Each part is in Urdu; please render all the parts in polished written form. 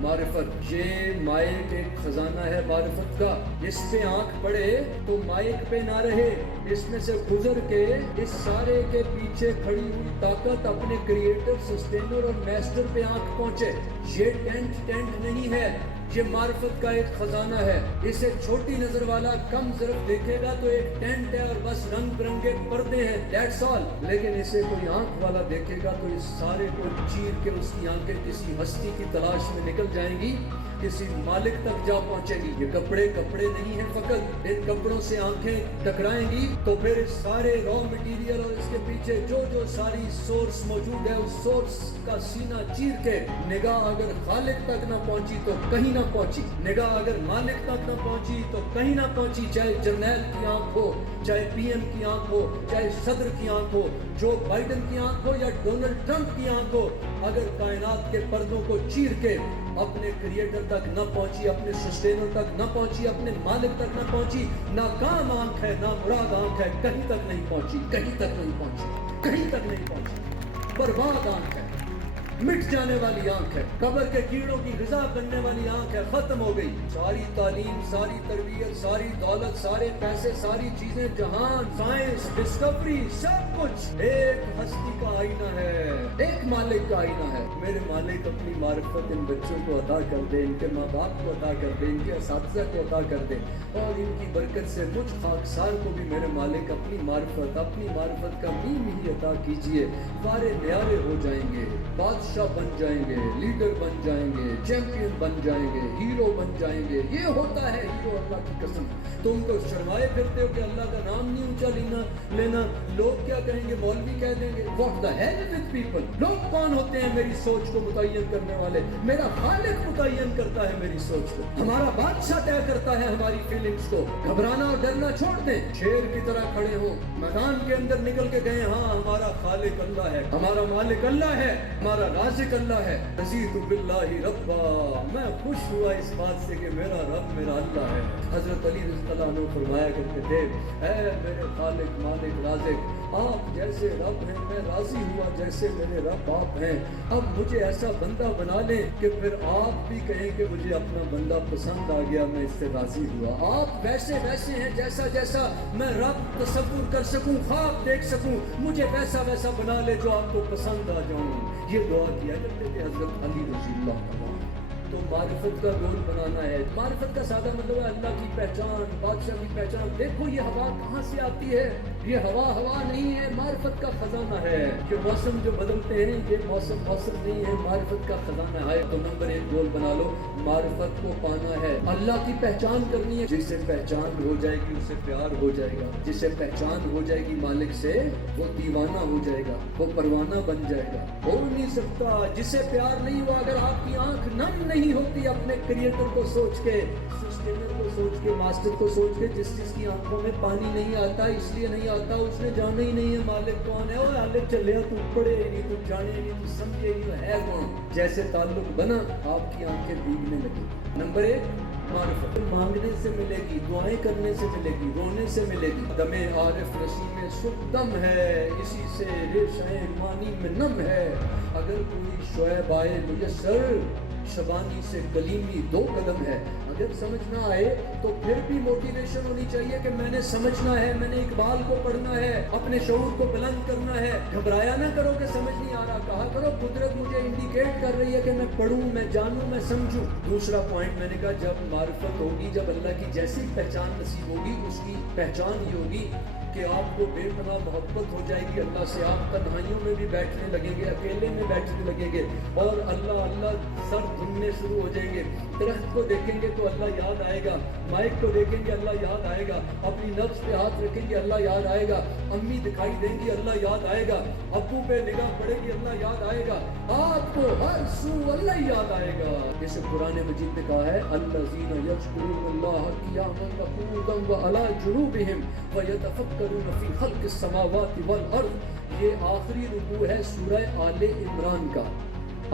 معرفت یہ مائک ایک خزانہ ہے معرفت کا، اس پہ آنکھ پڑے تو مائک پہ نہ رہے، اس میں سے گزر کے اس سارے کے پیچھے کھڑی ہوئی طاقت اپنے کریٹر، سسٹینر اور میسٹر پہ آنکھ پہنچے۔ یہ ٹینٹ نہیں ہے، یہ معرفت کا ایک خزانہ ہے۔ اسے چھوٹی نظر والا کم ظرف دیکھے گا تو ایک ٹینٹ ہے اور بس رنگ برنگے پردے ہیں، دیٹس آل۔ لیکن اسے کوئی آنکھ والا دیکھے گا تو اس سارے کو چیر کے اس کی آنکھیں کسی ہستی کی تلاش میں نکل جائیں گی، کسی مالک تک جا پہنچے گی۔ یہ کپڑے نہیں ہیں فقط، ان کپڑوں سے آنکھیں ٹکرائیں گی تو پھر اس سارے را مٹیریل اور اس کے پیچھے جو ساری سورس موجود ہے، اس سورس کا سینہ چیر کے نگاہ اگر خالق تک نہ پہنچی تو کہیں نہ پہنچی، نگاہ اگر مالک تک نہ پہنچی تو کہیں نہ پہنچی، چاہے جرنیل کی آنکھ ہو، چاہے پی ایم کی آنکھ ہو، چاہے صدر کی آنکھ ہو، جو بائیڈن کی آنکھ ہو یا ڈونلڈ ٹرمپ کی آنکھ ہو، اگر کائنات کے پردوں کو چیر کے اپنے کریٹر تک نہ پہنچی، اپنے سسٹینر تک نہ پہنچی، اپنے مالک تک نہ پہنچی، ناکام آنکھ ہے، نامراد آنکھ ہے، کہیں تک نہیں پہنچی، کہیں تک نہیں پہنچی، کہیں تک نہیں پہنچی، برباد آنکھ ہے، مٹ جانے والی آنکھ ہے، قبر کے کیڑوں کی غذا بننے والی آنکھ ہے، ختم ہو گئی۔ ساری تعلیم، ساری تربیت، ساری دولت، سارے پیسے، ساری چیزیں، جہان، سائنس، ڈسکوری، سب کچھ ایک ہستی کا آئینہ ہے، ایک مالک کا آئینہ ہے۔ میرے مالک اپنی معرفت ان بچوں کو عطا کر دے، ان کے ماں باپ کو عطا کر دے، ان کے اساتذہ کو عطا کر دے، اور ان کی برکت سے مجھ خاکسار کو بھی میرے مالک اپنی معرفت کا میم ہی عطا کیجئے۔ سارے نیارے ہو جائیں گے، بادشاہ بن جائیں گے، لیڈر بن جائیں گے، چیمپئن بن جائیں گے، ہیرو بن جائیں گے۔ یہ ہوتا ہے ہیرو، اللہ کی قسم۔ تم تو شرمائے پھرتے ہو کہ اللہ کا نام نہیں اونچا لینا، لوگ کیا کہیں گے، مولوی کہہ دیں گے۔ What the hell with people, لوگ کون ہوتے ہیں میری سوچ کو متعین کرنے والے؟ میرا خالق متعین کرتا ہے میری سوچ کو، ہمارا بادشاہ طے کرتا ہے ہماری فیلنگز کو۔ گھبرانا اور ڈرنا چھوڑ دیں، شیر کی طرح کھڑے ہو، میدان کے اندر نکل کے گئے، ہاں ہمارا خالق اللہ ہے، ہمارا مالک اللہ ہے، ہمارا رازق اللہ ہے۔ رضیت باللہ ربا، میں خوش ہوا اس بات سے کہ میرا رب میرا اللہ ہے۔ حضرت علی رضی اللہ عنہ فرمایا کرتے تھے، اے میرے خالق مالک رازق، آپ جیسے رب ہیں میں راضی ہوا جیسے میرے رب آپ ہیں۔ اب مجھے ایسا بندہ بنا لیں کہ پھر آپ بھی کہیں کہ مجھے اپنا بندہ پسند آ گیا، میں اس سے راضی ہوا۔ آپ ویسے ہیں جیسا میں رب تصور کر سکوں، خواب دیکھ سکوں، مجھے ویسا بنا لے جو آپ کو پسند آ جاؤں۔ یہ دعا کیا کرتے تھے حضرت علی رضی اللہ عنہ۔ تو معرفت کا گول بنانا ہے۔ معرفت کا سادہ مطلب ہے اللہ کی پہچان، بادشاہ کی پہچان۔ دیکھو یہ ہوا کہاں سے آتی ہے، یہ ہوا نہیں ہے، معرفت کا خزانہ ہے۔ کہ موسم جو بدلتے ہیں یہ موسم نہیں ہے، معرفت کا خزانہ ہے۔ تو نمبر 1 گول بنا لو، معرفت کو پانا ہے، اللہ کی پہچان کرنی ہے۔ جسے پہچان ہو جائے گی اسے پیار ہو جائے گا، جسے پہچان ہو جائے گی مالک سے وہ دیوانہ ہو جائے گا، وہ پروانہ بن جائے گا۔ ہو نہیں سکتا جسے پیار نہیں ہوا، اگر آپ کی آنکھ نم نہیں ہوتی اپنے کریٹر کو سوچ کے، سسٹینر کو سوچ کے، ماسٹر کو سوچ کے، جس کی آنکھوں میں پانی نہیں آتا اس لیے نہیں آتا اس نے جانا ہی نہیں ہے مالک کون ہے۔ وہ مالک چلے تو پڑھے نہیں، تو جانے نہیں، تو سمجھے نہیں ہے کون۔ جیسے تعلق بنا آپ کی آنکھیں بھیگنے لگی۔ نمبر 1 معرفت مانگنے سے ملے گی، دعائیں کرنے سے ملے گی، رونے سے ملے گی۔ دم عارف رسی میں سکھ دم ہے، اسی سے ریشۂ مانی میں نم ہے۔ اگر کوئی شعیب آئے میسر، شبانی سے کلیمی 2 قدم ہے۔ اگر سمجھ نہ آئے تو پھر بھی موٹیویشن ہونی چاہیے کہ میں نے سمجھنا ہے، میں نے اقبال کو پڑھنا ہے، اپنے شعور کو بلند کرنا ہے۔ گھبرایا نہ کرو کہ سمجھ نہیں آ رہا، کہا کرو قدرت مجھے انڈیکیٹ کر رہی ہے کہ میں پڑھوں، میں جانوں، میں سمجھوں۔ دوسرا پوائنٹ میں نے کہا جب معرفت ہوگی، جب اللہ کی جیسی پہچان نصیب ہوگی، اس کی پہچان یہ ہوگی کہ آپ کو بے پناہ محبت ہو جائے گی اللہ سے۔ آپ تنہائیوں میں بھی بیٹھنے لگیں گے، اکیلے میں بیٹھنے لگیں گے، اور اللہ سر دھننے شروع ہو جائیں گے۔ درخت کو دیکھیں گے تو اللہ یاد آئے گا، مائک کو دیکھیں گے اللہ یاد آئے گا، اپنی نفس پہ ہاتھ رکھیں گے اللہ یاد آئے گا، امی دکھائی دیں گی اللہ یاد آئے گا، ابو پہ نگاہ پڑے گی اللہ یاد آئے گا، آپ کو ہر سو اللہ یاد آئے گا۔ جیسے قرآن مجید نے کہا ہے الذین یذکرون اللہ قیاما وقعودا وعلی جنوبہم ویتفکرون فی خلق السماوات والارض۔ یہ آخری رکوع ہے سورہ آل عمران کا،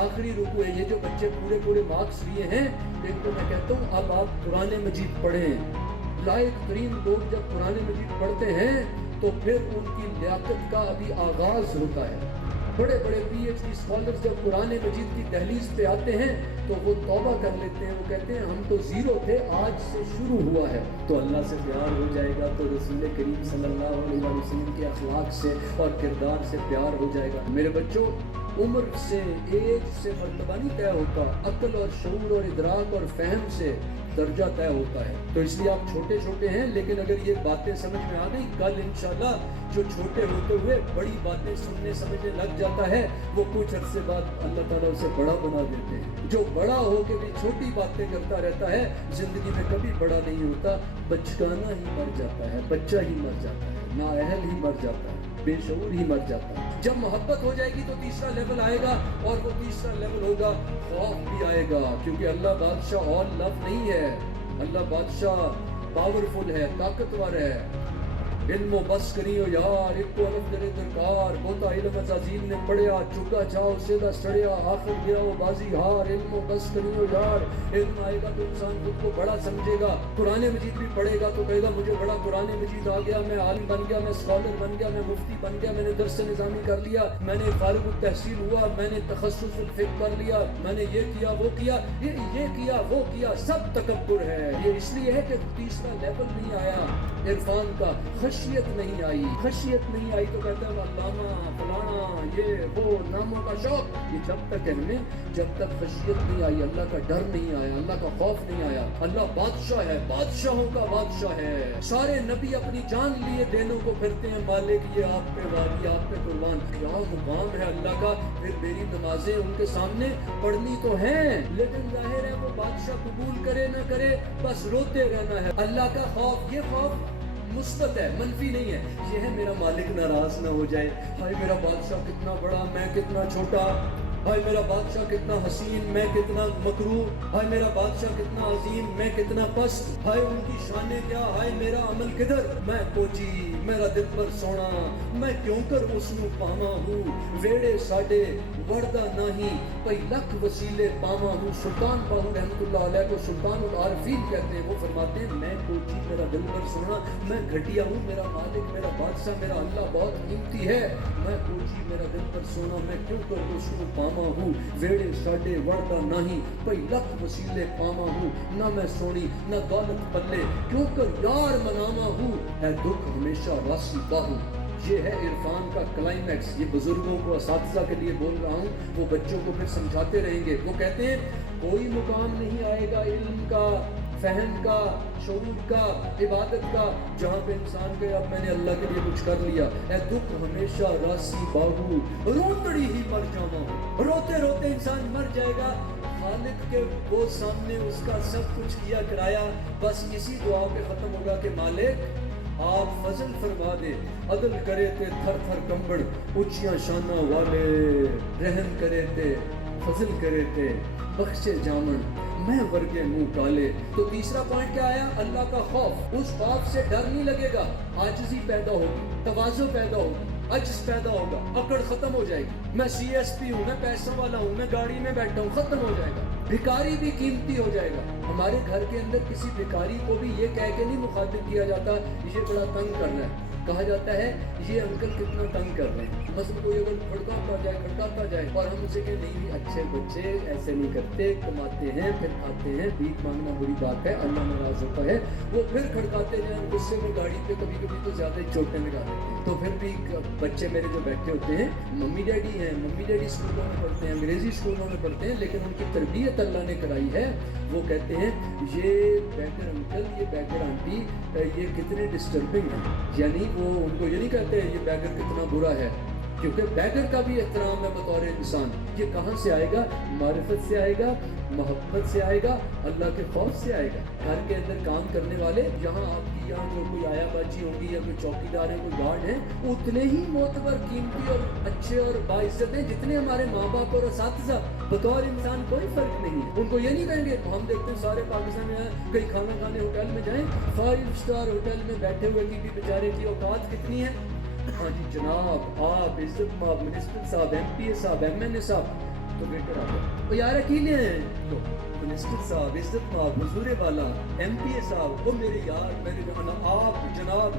آخری رکوع ہے۔ یہ جو بچے پورے مارکس لیے ہیں، ان کو میں کہتا ہوں اب آپ قرآن مجید پڑھیں۔ لائق ترین لوگ جب قرآن مجید پڑھتے ہیں تو پھر ان کی لیاقت کا ابھی آغاز ہوتا ہے۔ بڑے بڑے PhD اسکالرز جب قرآن مجید کی دہلیز پہ آتے ہیں تو وہ توبہ کر لیتے ہیں, وہ کہتے ہیں ہم تو زیرو تھے, آج سے شروع ہوا ہے. تو اللہ سے پیار ہو جائے گا تو رسول کریم صلی اللہ علیہ وسلم کے اخلاق سے اور کردار سے پیار ہو جائے گا. میرے بچوں, عمر سے, ایج سے مرتبہ نہیں طے ہوتا, عقل اور شعور اور ادراک اور فہم سے درجہ طے ہوتا ہے. تو اس لیے آپ چھوٹے چھوٹے ہیں, لیکن اگر یہ باتیں سمجھ میں آ گئی, کل انشاءاللہ جو چھوٹے ہوتے ہوئے بڑی باتیں سننے سمجھنے لگ جاتا ہے, وہ کچھ عرصے بعد اللہ تعالیٰ اسے بڑا بنا دیتے ہیں. جو بڑا ہو کے بھی چھوٹی باتیں کرتا رہتا ہے, زندگی میں کبھی بڑا نہیں ہوتا, بچگانا ہی مر جاتا ہے, بچہ ہی مر جاتا ہے, نااہل ہی مر جاتا ہے, بے شعور ہی مر جاتا ہے. جب محبت ہو جائے گی تو تیسرا لیول آئے گا, اور وہ تیسرا لیول ہوگا خوف بھی آئے گا, کیونکہ اللہ بادشاہ آل لو نہیں ہے. اللہ بادشاہ پاورفل ہے, طاقتور ہے. علم و بس کریو یار, ایک کو علم درے درکار, بوتا علم عزازین نے پڑھیا, چکا چاو سیدھا سڑیا, آخر گیا وہ بازی ہار. علم و بس کریو یار, علم آئے گا تو انسان خود کو بڑا سمجھے گا. قرآن مجید بھی پڑھے گا تو کہے گا مجھے بڑا قرآن مجید آ گیا, میں عالم بن گیا, میں اسکالر بن گیا, میں مفتی بن گیا, میں نے درس نظامی کر لیا, میں نے فارغ التحصیل ہوا, میں نے تخصص الفقہ کر لیا, میں نے یہ کیا وہ کیا, یہ کیا وہ کیا. سب تکبر ہے. یہ اس لیے ہے کہ تیسرا لیول نہیں آیا عرفان کا, خشیت نہیں آئی. خشیت نہیں آئی تو کہتا ہے علامہ فلانا, یہ وہ ناموں کا شوق. یہ جب تک ہے ہمیں, جب تک خشیت نہیں آئی, اللہ کا ڈر نہیں آیا, اللہ کا خوف نہیں آیا. اللہ بادشاہ ہے, بادشاہوں کا بادشاہ ہے. سارے نبی اپنی جان لیے دینوں کو پھرتے ہیں, مالک یہ آپ پہ واری, آپ پہ قربان. کیا مقام ہے اللہ کا. پھر میری نمازیں ان کے سامنے پڑھنی تو ہیں, لیکن ظاہر ہے وہ بادشاہ قبول کرے نہ کرے, بس روتے رہنا ہے. اللہ کا خوف, یہ خوف مثبت ہے, منفی نہیں ہے. یہ ہے میرا مالک ناراض نہ ہو جائے, ہائے میرا بادشاہ کتنا بڑا, میں کتنا چھوٹا, ہائے میرا بادشاہ کتنا حسین, میں کتنا مکروہ, ہائے میرا بادشاہ کتنا عظیم, میں کتنا پست, ہائے ان کی شانیں کیا, ہائے میرا عمل کدھر, میں کوچی, میرا دل پر سونا, میں کیوں کر اس نو پاما ہوں, ویڑے ساڈے وردہ نہیں, پئی لکھ وسیلے پاما ہوں. سلطان باہو رحمۃ اللہ علیہ کو سلطان العارفین کہتے ہیں. وہ فرماتے ہیں میں کوچی, میرا دل پر سونا, میں گھٹیا ہوں, میرا مالک, میرا بادشاہ, میرا اللہ بہت قیمتی ہے. میں کوچی, میرا دل پر سونا, میں کیوں کر اس نو پاما ہوں, ویڑے ساڈے وردہ نہیں, پئی لکھ وسیلے پاما ہوں. نہ میں سونی نہ دولت پلے, کیوں کر یار مناما ہوں, ہے دکھ ہمیشہ راسی باہو. یہ ہے عرفان کا کلائمیکس. یہ بزرگوں کو, اساتذہ کے لیے بول رہا ہوں, وہ بچوں کو پھر سمجھاتے رہیں گے. وہ کہتے ہیں کوئی مقام نہیں آئے گا علم کا, فہم کا, شعور کا, عبادت کا, جہاں پہ انسان کے اب میں نے اللہ کے لیے کچھ کر لیا. اے دکھ ہمیشہ راسی باہو, روتڑی ہی مر جانا. روتے روتے انسان مر جائے گا. خالق کے وہ سامنے اس کا سب کچھ کیا کرایا, بس اسی دعا پہ ختم ہوگا کہ مالک آپ فضل فرما دے, عدل کرے تے تھر تھر کمبڑ, اونچیاں شانہ والے رحم کرے تے, فضل کرے تے بخشے جامن, میں ورگے منہ کالے. تو تیسرا پوائنٹ کیا آیا, اللہ کا خوف. اس خوف سے ڈر نہیں لگے گا, عاجزی پیدا ہوگی, تواضع پیدا ہوگی, عجز پیدا ہوگا, اکڑ ختم ہو جائے گی. میں CSP ہوں, میں پیسہ والا ہوں, میں گاڑی میں بیٹھا ہوں, ختم ہو جائے گا. بھکاری بھی قیمتی ہو جائے گا. ہمارے گھر کے اندر کسی بھکاری کو بھی یہ کہہ کے نہیں مخاطب کیا جاتا یہ بڑا تنگ کر رہا ہے, کہا جاتا ہے یہ انکل کتنا تنگ کر رہے ہیں. مثلا کوئی اگر کھڑکاتا جائے اور ہم اسے کہ نہیں اچھے بچے ایسے نہیں کرتے, کماتے ہیں پھر کھاتے ہیں, بھیک مانگنا بری بات ہے, اللہ ناراض ہوتا ہے. وہ پھر کھڑکاتے جائیں, غصے میں گاڑی پہ کبھی کبھی تو زیادہ ہی چوٹیں لگا دیتے ہیں. تو پھر بھی بچے میرے جو بیٹھے ہوتے ہیں, ممی ڈیڈی ہیں, ممی ڈیڈی اسکولوں میں پڑھتے ہیں, انگریزی اسکولوں میں پڑھتے ہیں, لیکن ان کی تربیت اللہ نے کرائی ہے. وہ کہتے ہیں یہ بیگر انکل, یہ بیگر آنٹی, یہ کتنے ڈسٹربنگ ہیں. یعنی وہ ان کو یہ نہیں کہتے یہ بیگر کتنا برا ہے, کیونکہ بیگر کا بھی احترام ہے بطور انسان. یہ کہاں سے آئے گا, معرفت سے آئے گا, محبت سے آئے گا, اللہ کے خوف سے آئے گا. گھر کے اندر کام کرنے والے, یہاں آپ کی یہاں جو کوئی آیا باجی ہوگی یا کوئی چوکیدار ہے, کوئی گارڈ ہے, اتنے ہی معتبر, قیمتی اور اچھے اور باعزت ہیں جتنے ہمارے ماں باپ اور اساتذہ. بطور انسان کوئی فرق نہیں ہے. ان کو یہ نہیں کہیں گے, ہم دیکھتے ہیں سارے پاکستان میں کہیں کھانا کھانے ہوٹل میں جائیں, 5 اسٹار ہوٹل میں بیٹھے ہوئے کی بھی بیچارے کی اوقات کتنی ہے. ہاں جی جناب, آپ عزت ماب منسٹر صاحب, MPA صاحب, MNA صاحب, تو ویٹر آ گیا, وہ یار اکیلے ہیں, تو منسٹر صاحب, عزت ماب, حضور والا, MPA صاحب, وہ میرے یار, میرے جانا, آپ جناب,